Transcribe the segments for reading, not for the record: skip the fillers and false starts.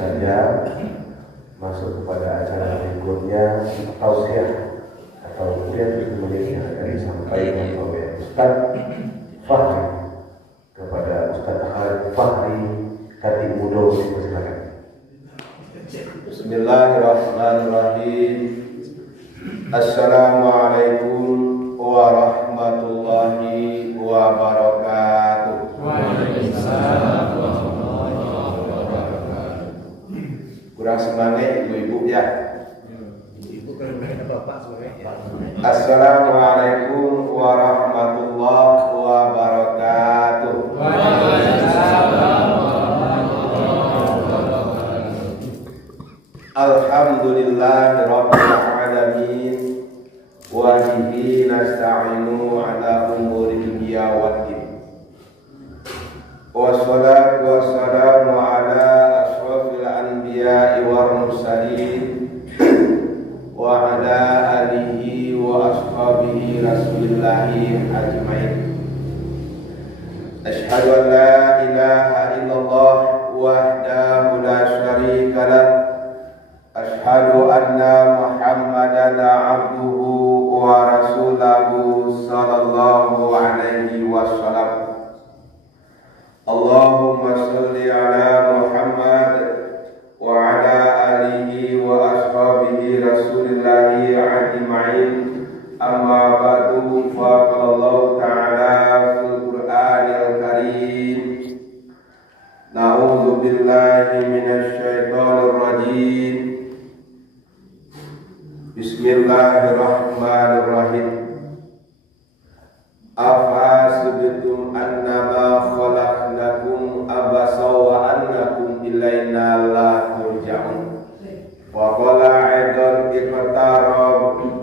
saja masuk kepada acara berikutnya, tausiah atau kemudian menit yang akan disampaikan oleh Ustaz Fahri kepada Ustaz Khalid Fahri Khatib Mudo. Silakan. Bismillahirrahmanirrahim. Assalamualaikum warahmatullahi wabarakatuh. Waalaikumsalam warahmatullahi wabarakatuh. Kurang semangat ibu-ibu ya. Ibu kalau mereka bapak semangat ya. Assalamualaikum warahmatullahi wabarakatuh. Waalaikumsalam. Alhamdulillahirabbil alamin wa bihi nasta'inu ala umuri dunya waddin. Wassalatu wassalamu ala asyrafil anbiya'i wal mursalin wa ala alihi wa ashabihi rasulillahi ajmain. Asyhadu an la ilaha illallah wahdahu la syarika lah. Asyhadu anna Muhammadan abduhu wa rasuluhu sallallahu alaihi wasallam. Allahumma shalli ala Muhammad wa ala alihi wa ashabihi rasulillahi ajma'in. Amma ba'du, fa Allah ta'ala fil Qur'anil Karim. Na'udzu billahi minasy syaithanir rajim. Bismillahirrahmanirrahim. Afasibtum annama khalaqnakum abasa wa annakum ilaina la turja'un. Wa qala aidan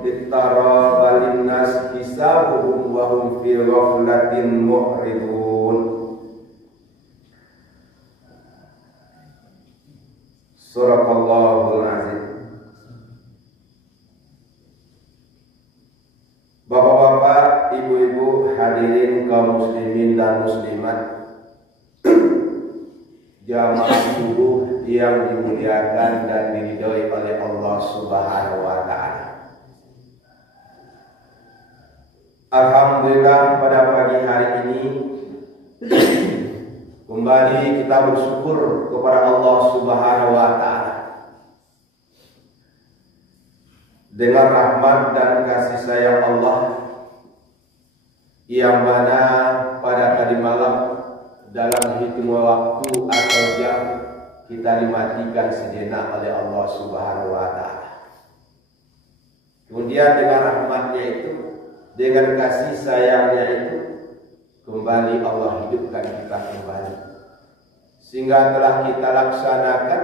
iqtaraba linnas hisabuhum wa hum fi ghaflatin mu'ridun. Surahallahul azim. Bapak-bapak, ibu-ibu, hadirin kaum muslimin dan muslimat, jamaah subuh yang dimuliakan dan diridhoi oleh Allah Subhanahu wa taala. Alhamdulillah, pada pagi hari ini kembali kita bersyukur kepada Allah Subhanahu wa taala. Dengan rahmat dan kasih sayang Allah yang mana pada tadi malam dalam hitungan waktu atau jam kita dimatikan sejenak oleh Allah Subhanahu wa taala. Kemudian dengan rahmatnya itu, dengan kasih sayangnya itu, kembali Allah hidupkan kita kembali, sehingga telah kita laksanakan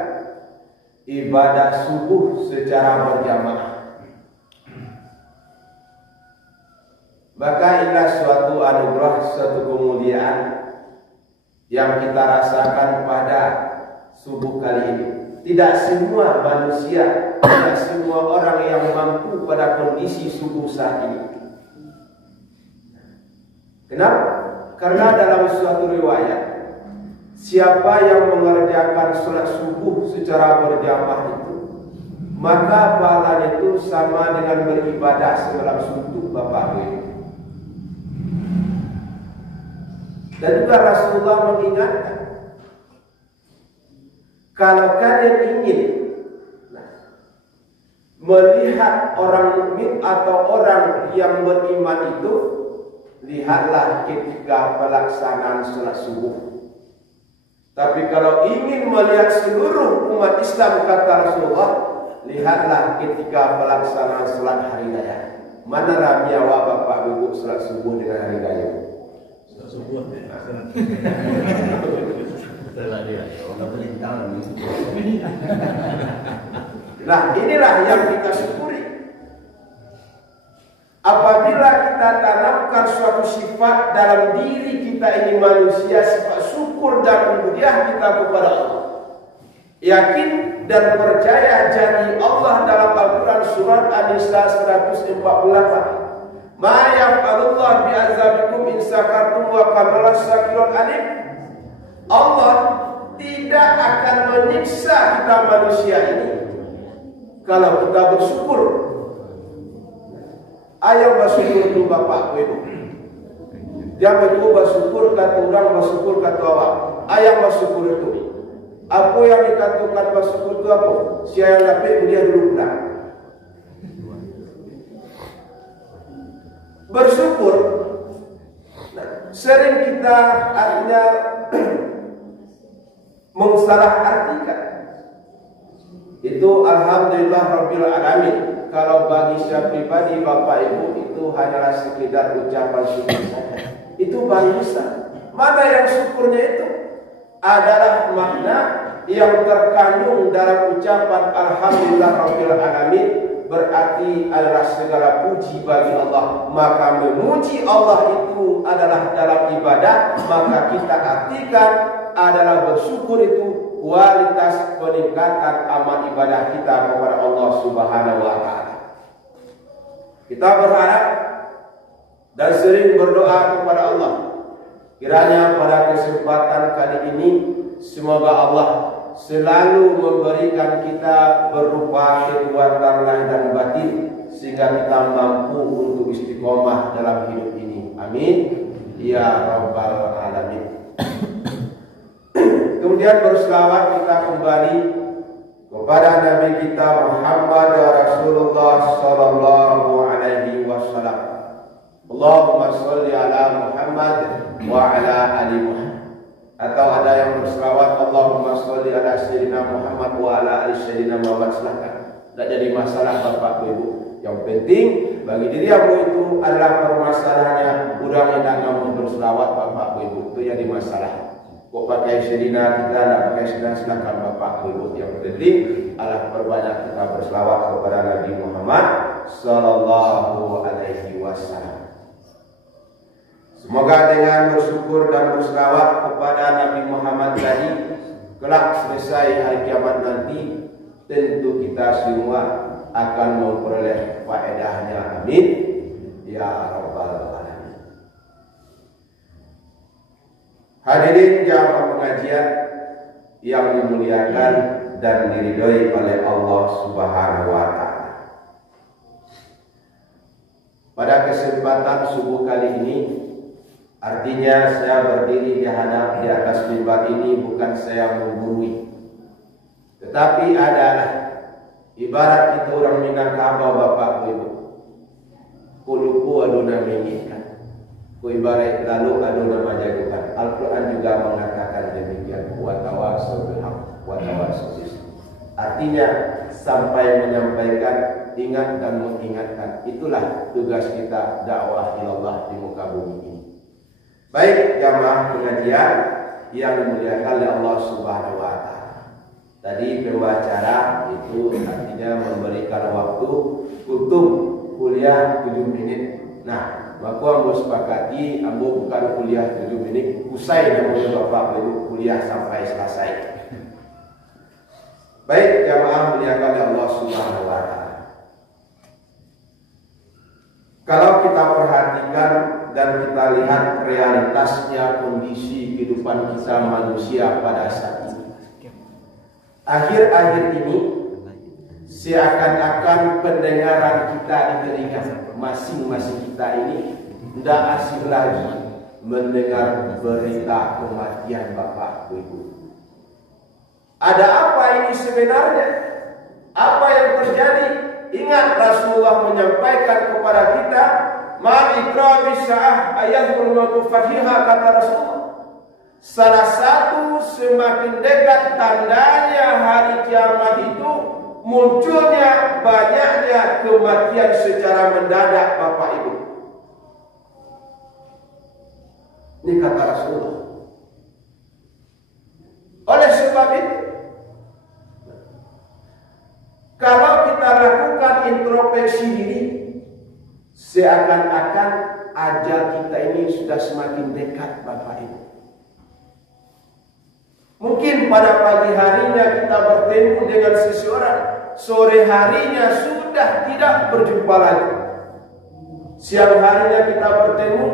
ibadah subuh secara berjamaah. Maka inilah suatu anugerah, suatu kemuliaan yang kita rasakan pada subuh kali ini. Tidak semua manusia, tidak semua orang yang mampu pada kondisi subuh saat ini. Kenapa? Karena dalam suatu riwayat, siapa yang mengerjakan sholat subuh secara berjamaah itu, maka pahalanya itu sama dengan beribadah semalam suntuk Bapak Ibu. Dan juga Rasulullah mengingatkan, kalau kalian ingin melihat orang mukmin atau orang yang beriman itu, lihatlah ketika pelaksanaan sholat subuh. Tapi kalau ingin melihat seluruh umat Islam, kata Rasulullah, lihatlah ketika pelaksanaan sholat hari raya. Mana ramiawa Bapak Ibu sholat subuh dengan hari raya? Subuh ya. Nah, inilah yang kita syukuri. Apabila kita tanamkan suatu sifat dalam diri kita ini manusia, sifat syukur dan kemudian kita kepada Allah, yakin dan percaya janji Allah dalam Al-Quran surat An-Nisa 148. Ma yaf'alullah bi'azabikum in sakartum wa qamala syakirun alim. Allah tidak tidak akan menyiksa kita manusia ini kalau kita bersyukur. Ayo bersyukur dulu Bapak Ibu. Jangan itu bersyukur kata orang, bersyukur kata awak. Ayo bersyukur itu. Apa yang dikatakan bersyukur itu apa? Siapa yang dapat dia dulu pulang. Bersyukur. Nah, sering kita artinya mengsalah artikan. Itu alhamdulillah rabbil alamin. Kalau bagi saya pribadi Bapak Ibu itu hanyalah sekedar ucapan syukur saja. Itu baru besar. Mana yang syukurnya itu adalah makna yang terkandung dalam ucapan alhamdulillah rabbil alamin, berarti adalah segala puji bagi Allah. Maka memuji Allah itu adalah dalam ibadah, maka kita artikan adalah bersyukur itu kualitas peningkatan amal ibadah kita kepada Allah Subhanahu wa taala. Kita berharap dan sering berdoa kepada Allah. Kiranya pada kesempatan kali ini semoga Allah selalu memberikan kita berupa kekuatan lahir dan batin sehingga kita mampu untuk istiqomah dalam hidup ini. Amin ya rabbal alamin. Kemudian berselawat kita kembali kepada Nabi kita Muhammad Rasulullah sallallahu alaihi wasallam. Allahumma sholli ala Muhammad wa ala ali Muhammad. Atau ada yang berselawat Allahumma sholli ala sayyidina Muhammad wa ala ali sayyidina Muhammad, silakan. Tidak jadi masalah Bapak Ibu. Yang penting bagi diri aku itu adalah permasalahannya kurang tidak mau berselawat Bapak Ibu, itu yang dimasalah. Kok pakai sedina kita tidak pakai sedina, silakan Bapak Ibu. Yang penting adalah perbanyak kita berselawat kepada Nabi Muhammad sallallahu alaihi wasallam. Semoga dengan bersyukur dan berselawat kepada Nabi Muhammad tadi, kelak selesai hari kiamat nanti, tentu kita semua akan memperoleh faedahnya. Amin ya rabbal alamin. Hadirin jamaah pengajian yang dimuliakan dan diridhoi oleh Allah Subhanahu wa taala. Pada kesempatan subuh kali ini, artinya saya berdiri di atas mimbar ini bukan saya menggurui, tetapi adalah ibarat itu orang Minangkabau Bapak Ibu. Kuluku aduna menginginkan, ku ibarat lalu aduna majagukan. Al-Quran juga mengatakan demikian. Wa tawasau bil haqq wa tawasau bis sabr. Artinya sampai menyampaikan, ingat dan mengingatkan. Itulah tugas kita dakwah ilallah di muka bumi ini. Baik jamaah pengajian yang dimuliakan oleh Allah Subhanahu wa taala. Tadi pembicara itu artinya memberikan waktu untuk kuliah 7 menit. Nah, maka ambo sepakati ambo bukan kuliah 7 menit, usai namanya Bapak Ibu kuliah sampai selesai. Baik jamaah dimuliakan oleh Allah Subhanahu wa taala. Kalau kita perhatikan dan kita lihat realitasnya kondisi kehidupan kita manusia pada saat ini, akhir-akhir ini seakan-akan pendengaran kita di telinga masing-masing kita ini tidak asing lagi mendengar berita kematian Bapak Ibu. Ada apa ini sebenarnya? Apa yang terjadi? Ingat Rasulullah menyampaikan kepada kita, "Ma'ikra bisa'ah ayatul mautu fatiha," kata Rasulullah. Salah satu semakin dekat tandanya hari kiamat itu munculnya banyaknya kematian secara mendadak Bapak Ibu. Ini kata Rasulullah. Oleh sebab itu, kalau kita lakukan introspeksi diri, seakan-akan ajal kita ini sudah semakin dekat Bapak Ibu. Mungkin pada pagi harinya kita bertemu dengan seseorang, sore harinya sudah tidak berjumpa lagi. Siang harinya kita bertemu,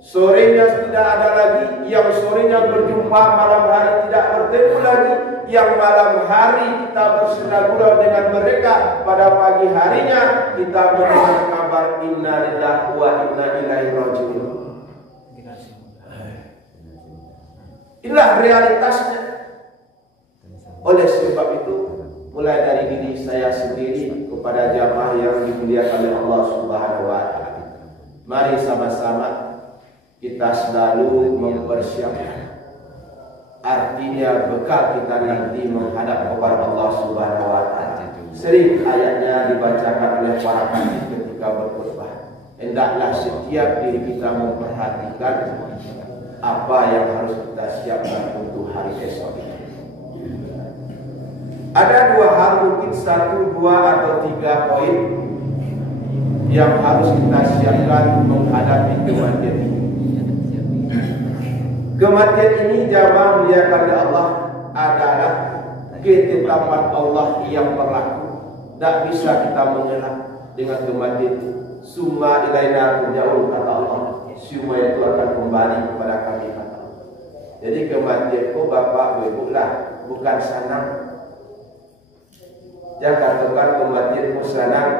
sorenya tidak ada lagi, yang sorenya berjumpa malam hari tidak bertemu lagi, yang malam hari kita bersenda-gurau dengan mereka, pada pagi harinya kita mendengar kabar inna lillahi wa inna ilaihi raji'un. Inilah realitasnya. Oleh sebab itu, mulai dari diri saya sendiri kepada jamaah yang dimuliakan oleh Allah Subhanahu wa taala, mari sama-sama kita selalu mempersiapkan, artinya bekal kita nanti menghadap kepada Allah Subhanahu wa taala. Sering ayatnya dibacakan oleh para hadis ketika berkhutbah. Hendaklah setiap diri kita memperhatikan apa yang harus kita siapkan untuk hari esok ini. Ada dua hal, mungkin 1, 2 atau 3 poin yang harus kita siapkan menghadapi kematian ini. Kematian ini jamaah muliakan Allah adalah ketetapan Allah yang berlaku. Tak bisa kita mengelak dengan kematian. Summa ilaina turja'un kata Allah. Semua itu akan kembali kepada kami kata Allah. Jadi kematian itu bapak ibu lah, bukan senang. Jangan katakan kematian itu senang.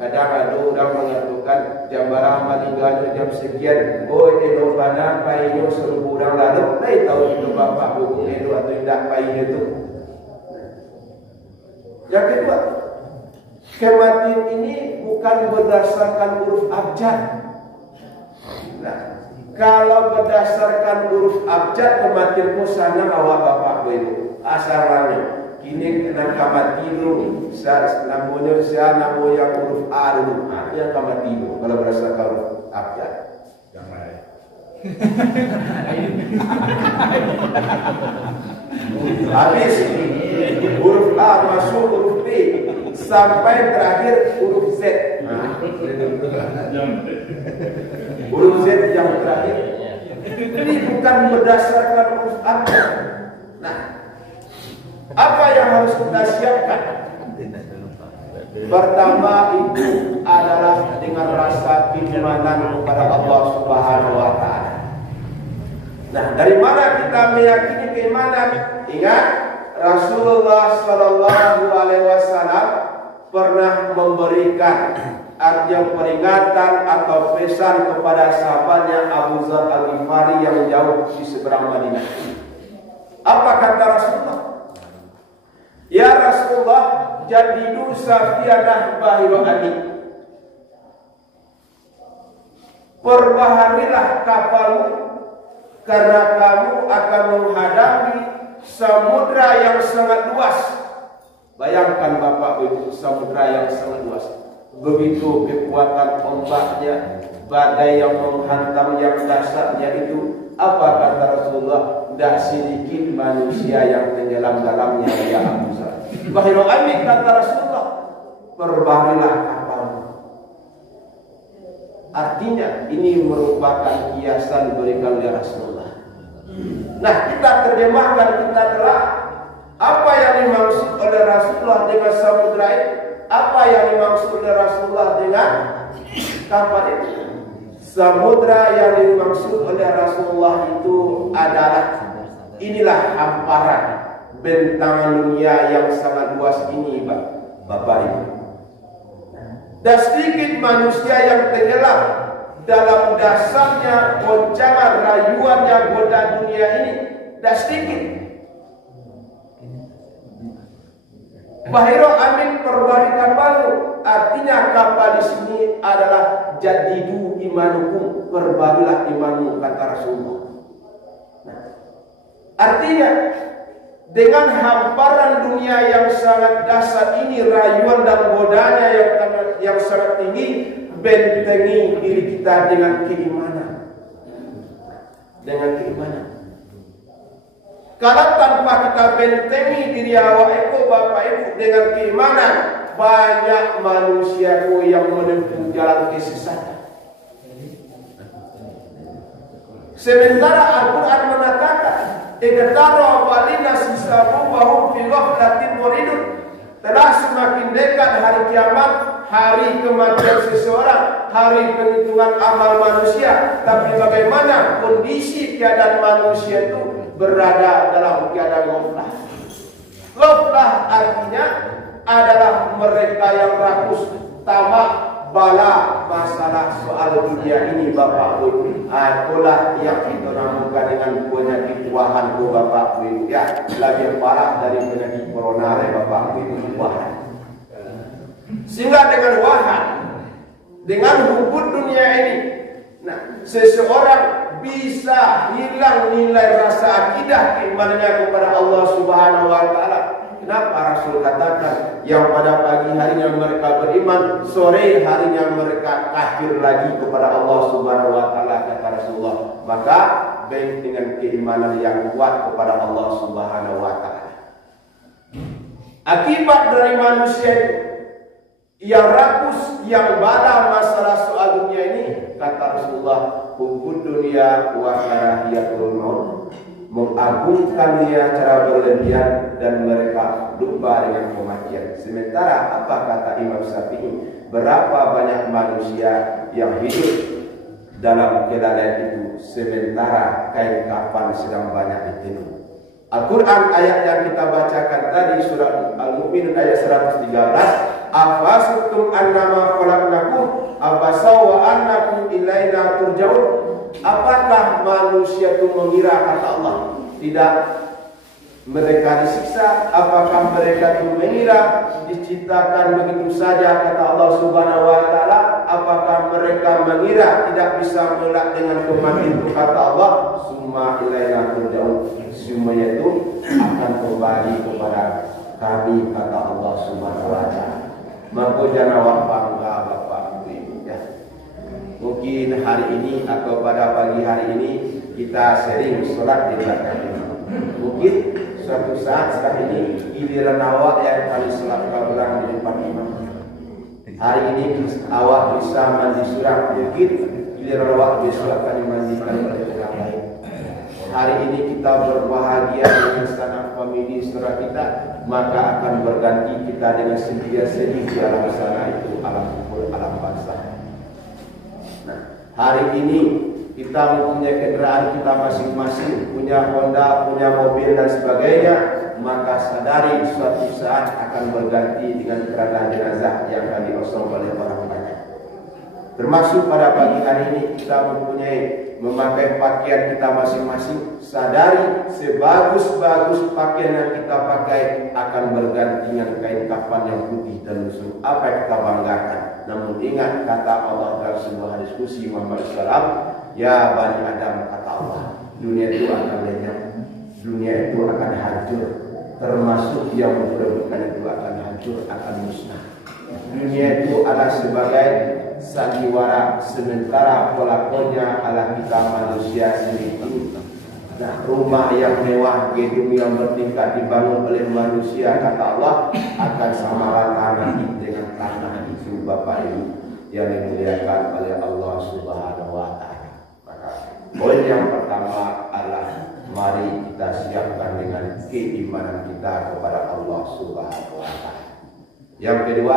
Kadang ada orang mengatakan jam barang meninggal jam sekian, oh elo mana paino 1000 orang lalu, saya tahu itu bapak ibu elo atau tidak paino itu. Yang kedua, kematian ini bukan berdasarkan huruf abjad. Nah, kalau berdasarkan huruf abjad kematian itu sana awak bapak ibu asalnya. Kini kena kamati dulu, namanya saya nama yang huruf A dulu, yang kamati dulu. Kalau berdasarkan huruf abjad. Habis huruf A masuk huruf B sampai terakhir huruf Z. Huruf Z yang terakhir. Ini bukan berdasarkan huruf abjad. Nah, apa yang harus kita siapkan? Pertama itu adalah dengan rasa keimanan kepada Allah Subhanahu wa taala. Nah, dari mana kita meyakini keimanan? Ingat, Rasulullah sallallahu alaihi wasallam pernah memberikan artinya peringatan atau pesan kepada sahabatnya Abu Dzar Al-Ghifari yang jauh di seberang Madinah. Apa kata Rasulullah? Ya Rasulullah, jadidu safiyanah bahirani. Perbaharinilah kapalmu, karena kamu akan menghadapi samudra yang sangat luas. Bayangkan Bapak Ibu, samudra yang sangat luas. Begitu kekuatan ombaknya, badai yang menghantam yang dahsyatnya itu. Apa kata Rasulullah? Tidak sedikit manusia yang tenggelam dalamnya, ya Abu Dzar. Bahiro amin kata Rasulullah, perbarilah kapalmu. Artinya ini merupakan kiasan berikan oleh Rasulullah. Nah, kita terjemahkan, kita telah apa yang dimaksud oleh Rasulullah dengan samudra itu, apa yang dimaksud oleh Rasulullah dengan kapal itu. Samudra yang dimaksud oleh Rasulullah itu adalah inilah hamparan bentang dunia yang sangat luas ini, Bapak Ibu. Dan sedikit manusia yang tenggelam dalam dasarnya goncangan rayuannya goda dunia ini, dan sedikit. Bahiro amin perbari kapalmu, artinya kapal di sini adalah jadidu imanukum, perbarilah imanmu kata Rasulullah. Nah, artinya dengan hamparan dunia yang sangat dahsyat ini, rayuan dan godanya yang sangat tinggi, bentengi diri kita dengan keimanan. Dengan keimanan. Kalau tanpa kita bentengi diri awak itu, Bapak Ibu, dengan keimanan, banyak manusia yang menempuh jalan kesesatan. Sementara Al-Quran mengatakan, "Iqtara walina sisabu wa hum fi ghaflatin muridun." Telah semakin dekat hari kiamat, hari kematian seseorang, hari penghitungan amal manusia, tapi bagaimana kondisi keadaan manusia itu berada dalam keadaan ghaflah. Ghaflah artinya adalah mereka yang rakus, tamak, bala masalah soal dunia ini Bapak Ibu. Itulah yang kita namakan dengan penyakit wahan bu Bapak Ibu. Ya, lebih parah dari penyakit corona Bapak Ibu, wahan. Sehingga dengan wahan, dengan hubud dunia ini, nah, seseorang bisa hilang nilai rasa akidah keimanannya kepada Allah Subhanahu wa taala. Kenapa Rasul katakan yang pada pagi harinya mereka beriman, sore harinya mereka kafir lagi kepada Allah Subhanahu wa taala, kata Rasulullah. Maka baik dengan keimanan yang kuat kepada Allah Subhanahu wa taala. Akibat dari manusia itu yang rakus, yang bala masalah soal dunia ini, kata Rasulullah, hubud dunia wa karahiyatul maut, mengagungkan dunia cara berlebihan dan mereka lupa dengan kematian. Sementara apa kata Imam Syafi'i, berapa banyak manusia yang hidup dalam keadaan itu sementara kain kafan sedang banyak ditenun. Al-Quran ayat yang kita bacakan tadi surat Al-Mu'minun ayat 113, afasubtum annama khalaqnakum abasa wa annakum ilaina turja'un. Apakah manusia itu mengira, kata Allah, tidak mereka disiksa? Apakah mereka itu mengira diciptakan begitu saja, kata Allah Subhanahu wa taala? Apakah mereka mengira tidak bisa mengelak dengan kematian itu, kata Allah? Summa ilaina turja'un. Semuanya itu akan kembali kepada kami, kata Allah Subhanahu wa taala. Maka jangan bangga Bapak Ibu ya. Mungkin hari ini atau pada pagi hari ini kita sering sholat di belakang imam. Mungkin suatu saat setelah ini giliran awak yang kali sholat kaburang di depan imam. Hari ini awak bisa mandi surah, mungkin giliran awak besok akan dimandikan oleh orang lain. Hari ini kita berbahagia dengan sanak famili saudara kita, maka akan berganti kita dengan sedih di alam sana, itu alam kubur, alam barzakh. Nah, hari ini kita mempunyai kendaraan kita masing-masing, punya Honda, punya mobil dan sebagainya, maka sadari suatu saat akan berganti dengan keberadaan jenazah yang akan diosong oleh orang banyak. Termasuk pada pagi hari ini kita memakai pakaian kita masing-masing. Sadari sebagus-bagus pakaian yang kita pakai akan berganti dengan kain kafan yang putih dan lusuh. Apa yang kita banggakan? Namun ingat kata Allah dalam sebuah diskusi Muhammad SAW, ya Bani Adam, kata Allah, dunia itu akan lenyap, dunia itu akan hancur, termasuk yang memperebutkan itu akan hancur, akan musnah. Dunia itu adalah sebagai sandiwara, sementara pelakunya adalah kita manusia sendiri. Nah, rumah yang mewah, gedung yang bertingkat dibangun oleh manusia, kata Allah, akan sama rata nanti dengan tanah itu, Bapak Ibu yang dimuliakan oleh Allah Subhanahu wa taala. Maka poin yang pertama adalah mari kita siapkan dengan keimanan kita kepada Allah Subhanahu wa taala. Yang kedua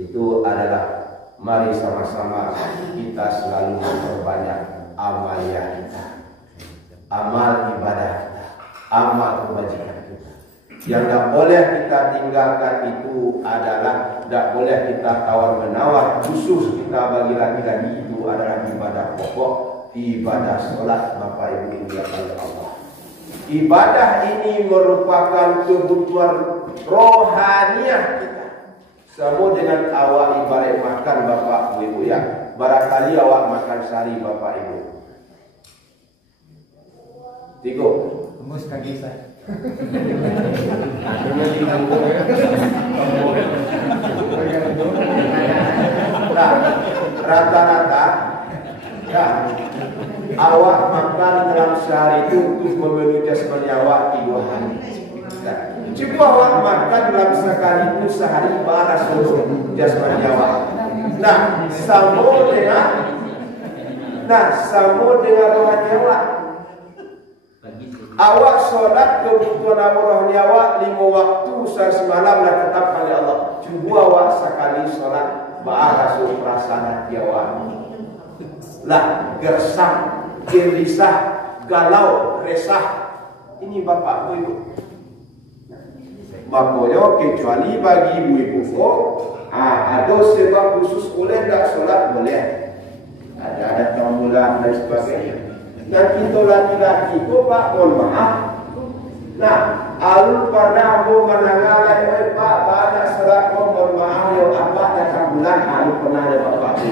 itu adalah mari sama-sama kita selalu memperbanyak amaliyah kita, amal ibadah kita, amal kebajikan kita. Yang tidak boleh kita tinggalkan itu adalah tidak boleh kita tawar-menawar. Khusus kita bagi laki-laki itu adalah ibadah pokok, ibadah sholat, Bapak Ibu dimuliakan Allah. Ibadah ini merupakan kebutuhan rohaniah kita. Sama dengan awak ibarat makan Bapak Ibu ya. Barangkali awak makan sehari Bapak Ibu 3. Mus kaki saya. Nah, rata-rata ya awak makan dalam sehari itu untuk memenuhi jasmani awak 3 hari. Nah, coba awak makan dalam sekali itu sehari baras seluruh jasmani awak. Nah, sama dengan rohani awak. awak solat kebutuhan rohani awak 5 waktu semalam dah tetapkan oleh Allah. Cuba awak sekali solat barasul perasaan hati awak lah gersang, gelisah, galau, resah. Ini bapak ibu. Makanya kecuali bagi ibu-ibu ada sebab khusus boleh tak solat boleh. Ada tahun bulan dan sebagainya. Nah kita laki-laki kok pak mohon maaf. Nah alun pernah mau menangalai pak banyak solat mohon maaf yang apa datang bulan alun pernah ada bapak.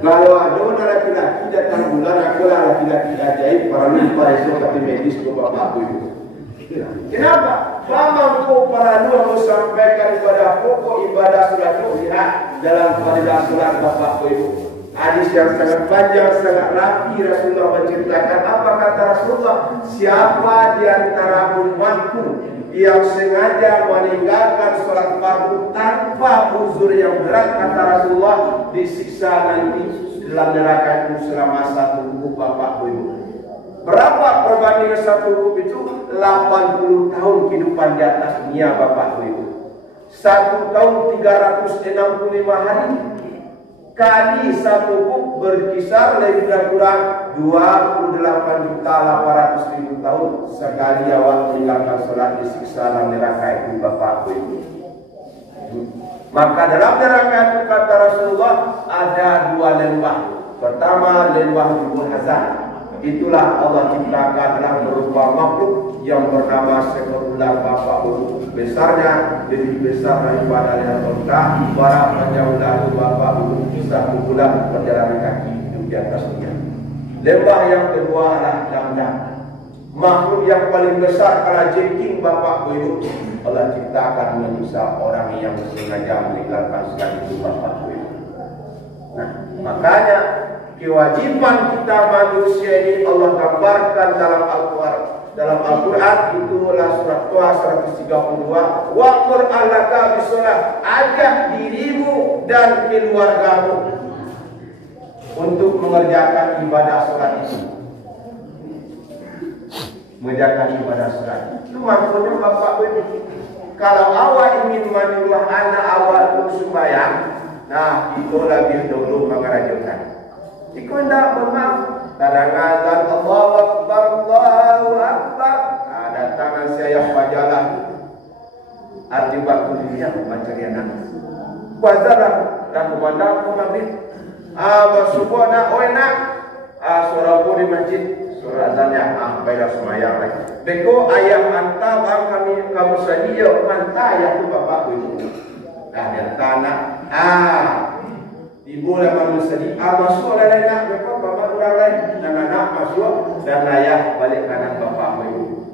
Kalau ada laki-laki datang bulan aku lah laki-laki ajaib para lupa esok tapi medis ke bapak ibu. Kenapa? Mampu para dua sampaikan ibadah pokok ibadah surat lihat dalam fadilah surat bapak ibu. Hadis yang sangat panjang, sangat rapi. Rasulullah menceritakan apa kata Rasulullah, siapa di antara umatku yang sengaja meninggalkan sholat fardu tanpa uzur yang berat, kata Rasulullah, disiksa nanti dalam neraka itu selama 1 hukum bapak ibu. Berapa perbandingan 1 hukum itu? 80 tahun kehidupan di atas dunia bapak ibu. 1 tahun 365 hari kali 1 hukum berkisar lebih kurang 28.800.000 tahun sekali awak meninggalkan sholat disiksa dalam neraka itu bapak ibu. Maka dalam neraka itu kata Rasulullah ada 2 lembah. Pertama lembah Jubul Hazan. Itulah Allah ciptakan dalam berupa makhluk yang bernama seekor ular bapak ibu. Besarnya lebih besar daripada yang rendah. Para panjang ular bapak ibu bisa bulan perjalanan kaki hidup di atasnya. Lembah yang kedua adalah Damdam. Makhluk yang paling besar kala jengking bapak ibu. Allah ciptakan manusia orang yang sengaja meninggalkan sholat itu bapak ibu. Nah, makanya kewajiban kita manusia ini Allah gambarkan dalam Al-Quran. Dalam Al-Quran itulah surat Tuhan 132. Wa Qur'an laka bisolat. Ajak dirimu dan keluargamu untuk mengerjakan ibadah sholat itu. Mengerjakan ibadah sholat. Itu maksudnya bapak ibu. Kalau awak ingin menyuruh anak awak untuk sembahyang, nah itu lebih dulu mengerajakan. Jika tidak memang kadang-kadang Allahu Akbar, Allahu Akbar, datangan saya fajalah arti waktu dunia mencari anak. Bazalah dan memandang maghrib. Subuh nak enak. Surah di masjid, surah azannya baiklah semayang lagi. Beko ayam anta kamu saja manta ayam tu bapak ibu. Dia tanah. Ibu dan manusia di masuk lain nak beko bapak orang lain dan anak masuk dan ayah balik kanan bapak ibu.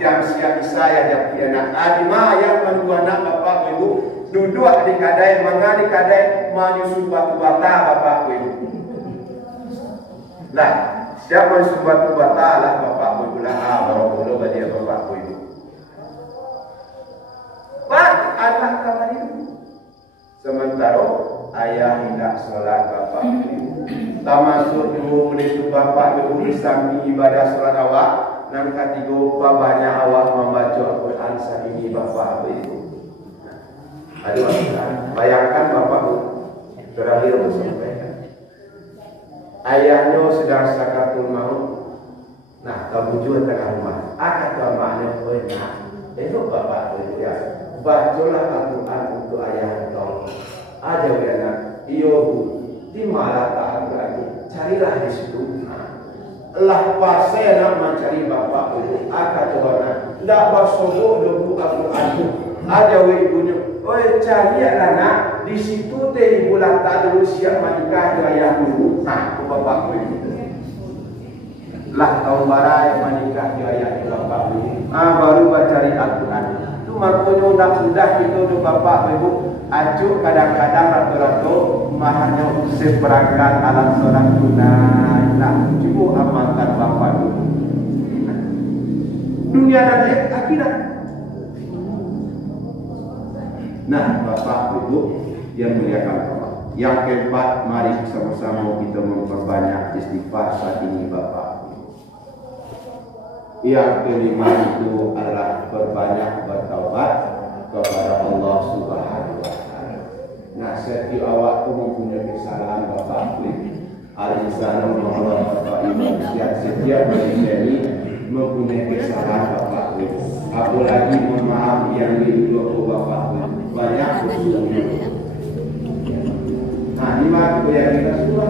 Jam siap saya jam anak. Di mana ayah mandua anak bapak ibu duduk di kadai mangani kadai menyusul batu bata bapak ibu. Nah, siapa yang batu bata lah bapak ibu lah. Baru bagi bapak ibu. Pak anak kamar itu. Sementara ayah tidak sholat bapak ibu. Tak masuk 2 menit itu bapak ibu disambi ibadah sholat awak. Dan ketiga banyak awak membaca Al-Quran saat ini bapak ibu. Aduh, bayangkan bapak ibu terakhir menyampaikan. Ayahnya sedang sakaratul maut. Nah, kamu juga tengah rumah. Kata maknya benar. Itu bapak ibu ya. Bacalah Al-Quran untuk ayah engkau. Ada benar. Iyo bu, di mana tak lagi? Carilah di situ. Lah pasal nak mencari bapak ibu. Kata tidak bersobo debu Al-Quran itu. Ada ibunya. Oi carilah nak. Di situ teh bulan tak dulu siap menikah ayah dulu. Nah, bapak ibu. Lah tahun barai menikah ayah bapak ibu. Baru cari Al-Quran. Itu makanya sudah itu tu bapak ibu. Acuh kadang-kadang rata-rata mahanya seperangkat alat sholat tunai. Nah, cuba amalkan bapak ibu. Dunia dan akhirat. Nah, bapak ibu yang muliakan Allah. Yang keempat, mari sama-sama kita memperbanyak istighfar saat ini bapak ibu. Yang kelima itu adalah berbanyak bertaubat kepada Allah Subhanahu wa taala. Nah, setiap awak itu mempunyai kesalahan Bapak Ibu. Al-insanu Allah Bapak Ibu, setiap manusia ini mempunyai kesalahan Bapak Ibu. Apalagi mohon maaf yang dihidup Bapak Ibu banyak khususnya. Nah, lima yang kita sudah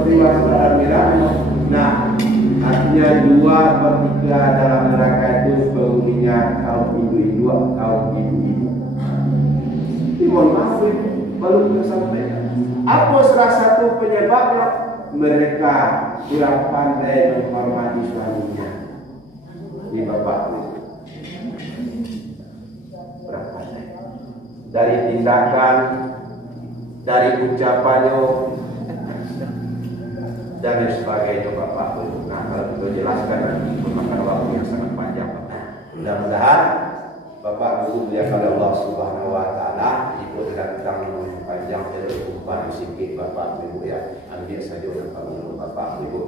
25 saudara mirah. Nah, artinya 2/3 dalam neraka itu penghuninya kaum ibu-ibu, kaum ibu-ibu. Ini mohon maaf, baru kita sampaikan. Apa salah satu penyebabnya? Mereka kurang pandai menghormati suaminya. Ini Bapak Ibu. Kurang pandai. Dari tindakan, dari ucapannya, dan sebagainya Bapak Ibu. Nah, kalau kita jelaskan memakan waktu yang sangat panjang. Mudah-mudahan Bapak Ibu ya kalau Allah Subhanahu wa taala itu datang panjang dari kumpulan sikit Bapak Ibu ya. Ambil saja Bapak Ibu.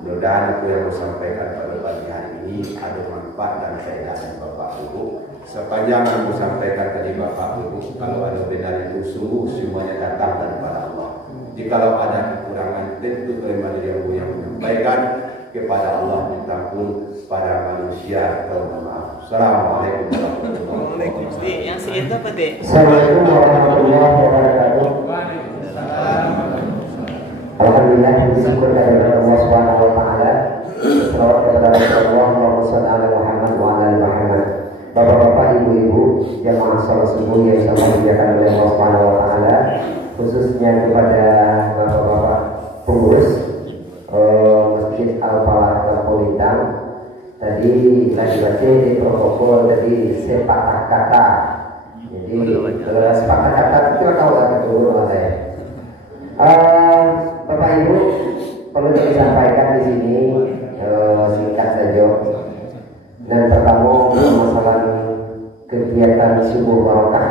Mudah-mudahan aku yang sampaikan pada pagi hari ini ada manfaat dan faedah dari Bapak Ibu. Sepanjang aku sampaikan tadi Bapak Ibu, kalau ada benar itu sungguh semuanya datang daripada Allah. Jikalau ada kekurangan tentu kelemahan yang menyampaikan kepada Allah minta pun pada manusia atau maaf. Assalamualaikum warahmatullahi wabarakatuh. Yang itu apa deh? Assalamualaikum warahmatullahi wabarakatuh. Alhamdulillah, bersyukur kepada Allah Subhanahu wa taala. Selawat kepada Rasulullah Muhammad wa ala ali Muhammad. Bapak-bapak, ibu-ibu, jamaah salat subuh yang sama dimuliakan oleh Allah Subhanahu wa taala, khususnya kepada bapak-bapak pengurus Masjid Al-Falah Kepolitan. Tadi lagi baca di protokol tadi sepatah kata. Jadi kalau sepatah kata itu tahu apa dulu saya. Bapak Ibu, perlu disampaikan di sini singkat saja. Dan pertama masalah kegiatan subuh barokah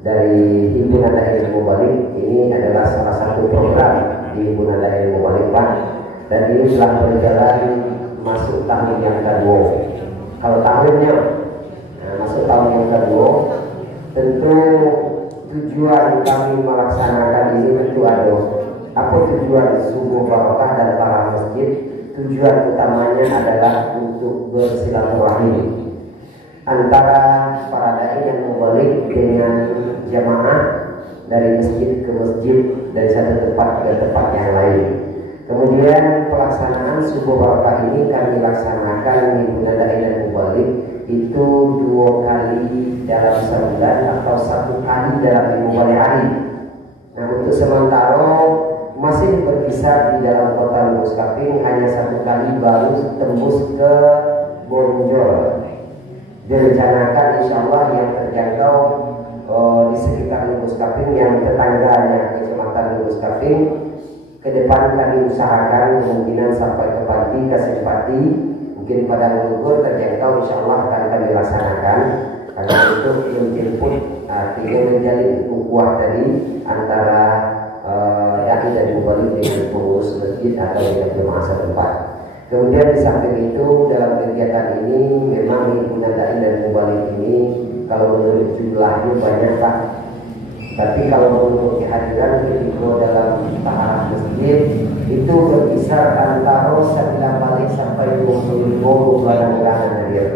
dari Himpunan Dai Ilmu Balik ini adalah salah satu program di Himpunan Dai Ilmu Balik Pak, dan ini telah berjalan masuk tahun yang kedua. Kalau tahunnya masuk tahun yang kedua, tentu tujuan kami melaksanakan ini tentu ada. Apa tujuan subuh barokah dan para masjid? Tujuan utamanya adalah untuk bersilaturahmi antara para dai yang membalik dengan jamaah dari masjid ke masjid, dari satu tempat ke tempat yang lain. Kemudian pelaksanaan subuh barokah ini kami laksanakan di Himpunan Dai dan Mubalik itu 2 kali dalam sebulan atau 1 kali dalam 5 hari. Nah, untuk sementara masih berkisar di dalam kota Lubus Kaping, hanya 1 kali baru tembus ke Bonjol. Direncanakan insya Allah yang terjangkau di sekitar Lubus Kaping, yang tetangganya Kecamatan Lubus Kaping. Ke depan kami usahakan kemungkinan sampai ke Pati, Kasempati, mungkin pada Lugur terjangkau insya Allah akan kami laksanakan. Karena itu menjemput artinya menjalin ukhuwah tadi antara dai dan mubalik dengan pengurus masjid atau dengan jemaah setempat. Kemudian di samping itu dalam kegiatan ini memang Himpunan Dai dan Mubalik ini kalau menurut jumlahnya banyak Pak, tapi kalau menurut kehadiran ketika dalam taharah masjid itu berkisar antara 9 balik sampai 25 bulanan hadir.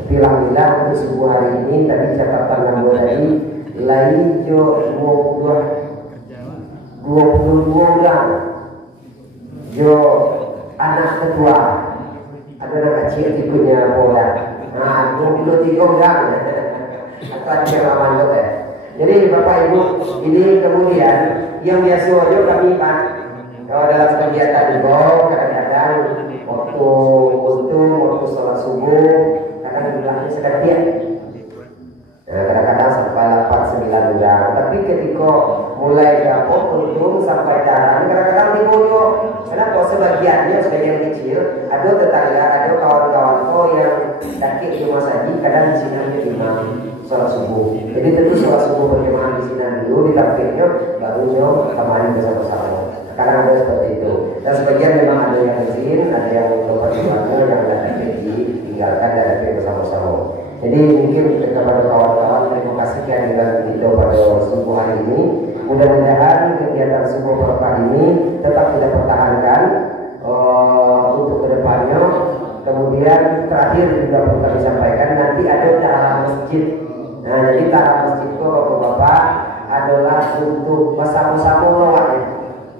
Tapi alhamdulillah untuk sebuah hari ini tadi catatan nambah tadi lain jo 22 orang jo anak ketua, ada anak kecil ikutnya pola. Nah, 23 orang atau ceraman ya. Jadi Bapak Ibu, ini kemudian yang biasa aja kami Pak, kalau dalam kegiatan itu kadang-kadang waktu sholat subuh kadang jumlahnya sedikit. Nah, kadang-kadang sampai 8-9 orang. Tapi ketika mulai dapur untung sampai tarang kadang-kadang dibodoh. Kenapa? Sebagian kecil, ada tetangga, ada kawan-kawan yang sakit di rumah saji, kadang di sini ada imam sholat subuh. Jadi tentu sholat subuh berjamaah di sini dulu, di tampilnya barunya kemarin bersama-sama. Kadang ada seperti itu. Dan sebagian memang ada yang izin, ada yang untuk perjuangan yang tidak ditinggalkan dan ada bersama-sama. Jadi mungkin kepada kawan-kawan terima kasih kehadiran kita pada subuh hari ini. Mudah-mudahan kegiatan subuh barokah ini tetap kita pertahankan untuk kedepannya. Kemudian terakhir juga perlu kami sampaikan nanti ada tarawih masjid. Nah, jadi tarawih masjid itu bapak-bapak adalah untuk bersama-sama melawan.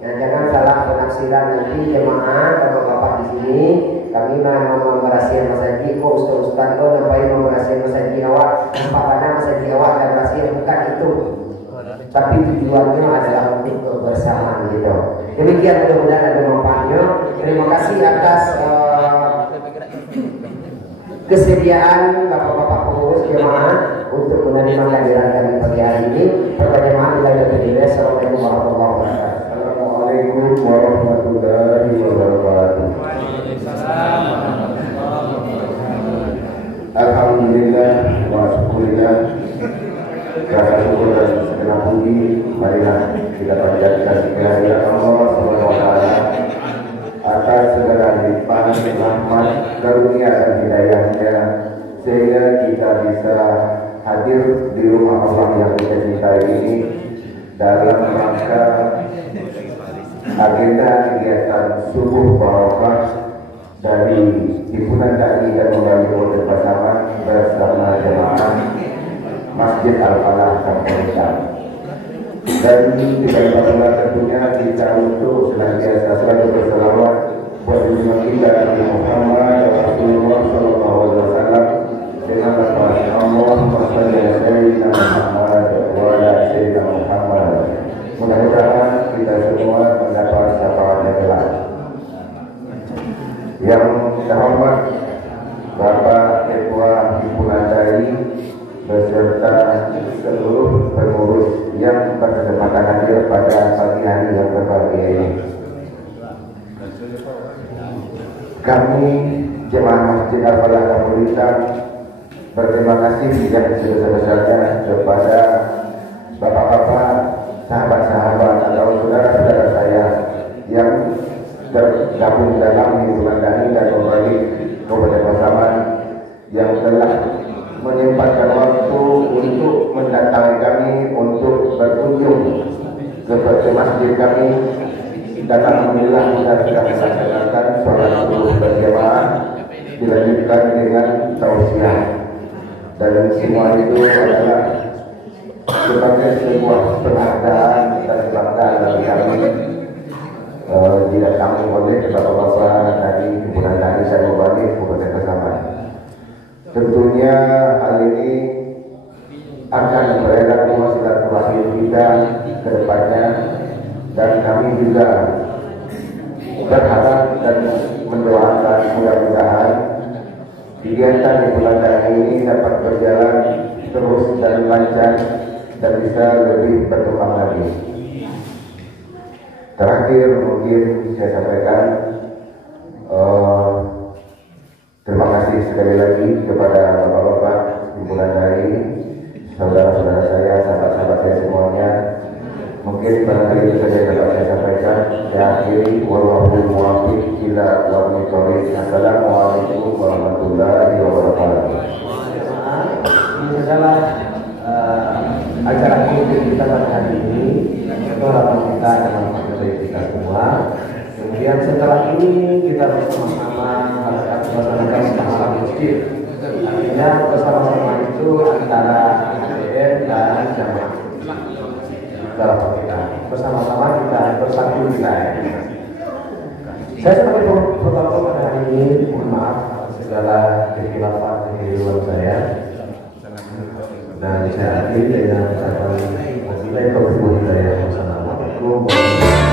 Ya, jangan salah penafsiran nanti jemaah bapak-bapak di sini. Kami mau merahsia masjid, ustaz kau ngapain mau merahsia masjid awak? Nampak mana masjid awak dan rahsia bukan itu. Tapi tujuannya adalah untuk kebersamaan gitu. Demikian mudah-mudahan ada manfaatnya. Terima kasih atas kesediaan bapak-bapak pengurus jemaah untuk menerima kehadiran kami pagi hari ini. Pertanyaan bila ada berdiri. Assalamualaikum warahmatullahi wabarakatuh. Assalamualaikum warahmatullahi wabarakatuh. Alhamdulillah wa syukurillah. Rasa syukur dan segenap puji marilah kita panjatkan kehadirat Allah Subhanahu wa taala atas segala nikmat, rahmat, karunia dan hidayahnya sehingga kita bisa hadir di rumah Allah yang kita cintai ini dalam rangka agenda kegiatan subuh barokah dari himpunan dai dan membangun bersama jemaah Masjid Al-Falah Kampung Syam. Dan kita tentunya kita untuk senantiasa selalu berselawat buat junjungan kita Nabi Muhammad Rasulullah Sallallahu Alaihi Wasallam dengan berdoa Allahumma shalli ala sayyidina Muhammad wa ala sayyidina Muhammad. Mudah-mudahan kita semua mendapat syafaat yang kelak. Yang terhormat Bapak Ketua Himpunan Dai beserta seluruh pengurus yang berkesempatan hadir pada pagi hari yang berbahagia ini. Kami jemaah Masjid Al-Falah Kampung Syam berterima kasih yang sebesar-besarnya kepada bapak-bapak, sahabat-sahabat atau saudara-saudara saya yang tergabung dalam himpunan dai dan berbagi kabupaten Pasaman yang telah menyempatkan waktu untuk mendatangi kami untuk berkunjung ke masjid kami dan alhamdulillah kita sudah melaksanakan sholat subuh berjamaah dilanjutkan dengan tausiah dan semua itu adalah sebagai sebuah penghargaan dan kebanggaan bagi kami didatangi oleh bapak-bapak dari himpunan dai dan berbagi kabupaten Pasaman. Tentunya hal ini akan beredak silaturahim kita ke depannya dan kami juga berharap dan mendoakan mudah-mudahan kegiatan di bulan ini dapat berjalan terus dan lancar dan bisa lebih berkembang lagi. Terakhir mungkin saya sampaikan terima kasih sekali lagi kepada bapak-bapak himpunan dai, saudara-saudara saya, sahabat-sahabat saya semuanya. Mungkin barangkali itu saja dapat saya sampaikan. Saya akhiri wallahul muwaffiq ila aqwamit thoriq. Assalamualaikum warahmatullahi wabarakatuh. Ini adalah acara kunjung kita pada hari ini. Itu harapan kita dalam materi kita semua. Kemudian setelah ini kita bersama-sama melaksanakan bersama masjid. Artinya bersama-sama itu antara ADN dan jamaah. Dalam kita bersama-sama kita bersatu kita. Saya sebagai protokol pada hari ini mohon maaf segala kekhilafan kehidupan saya. Dan saya akhiri dengan ucapan wabillahi taufiq wal hidayah. Wassalamualaikum warahmatullahi wabarakatuh.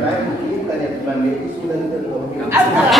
naik mungkin tanya pulang dia itu sudah kita